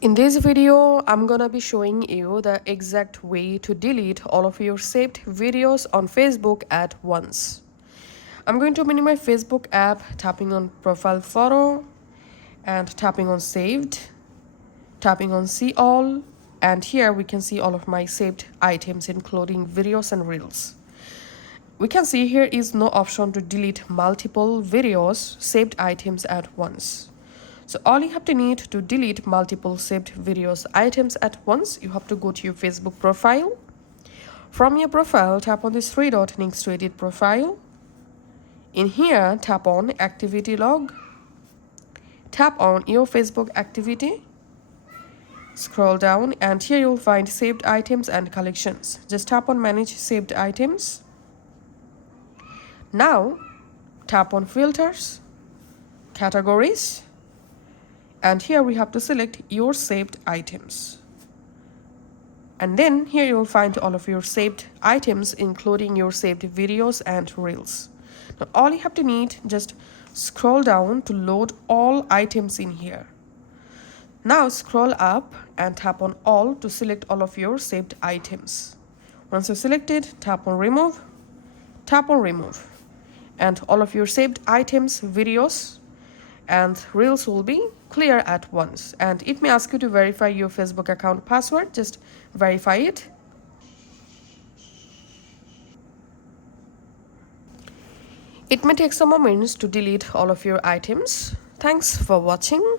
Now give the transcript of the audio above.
In this video, I'm gonna be showing you the exact way to delete all of your saved videos on Facebook at once. I'm going to open my Facebook app, tapping on profile photo and tapping on saved, tapping on see all, and here we can see all of my saved items including videos and reels. We can see here is no option to delete multiple videos, saved items at once. So all you have to need to delete multiple saved videos items at once, you have to go to your Facebook profile. From your profile, tap on this three dot next to edit profile. In here, tap on activity log. Tap on your Facebook activity. Scroll down and here you'll find saved items and collections. Just tap on manage saved items. Now, tap on filters, categories, and here we have to select your saved items. And then here you'll find all of your saved items including your saved videos and reels. Now all you have to need, just scroll down to load all items in here. Now scroll up and tap on all to select all of your saved items. Once you're selected, tap on remove, and all of your saved items, videos and reels will be clear at once. And it may ask you to verify your Facebook account password. Just verify it. It may take some moments to delete all of your items. Thanks for watching.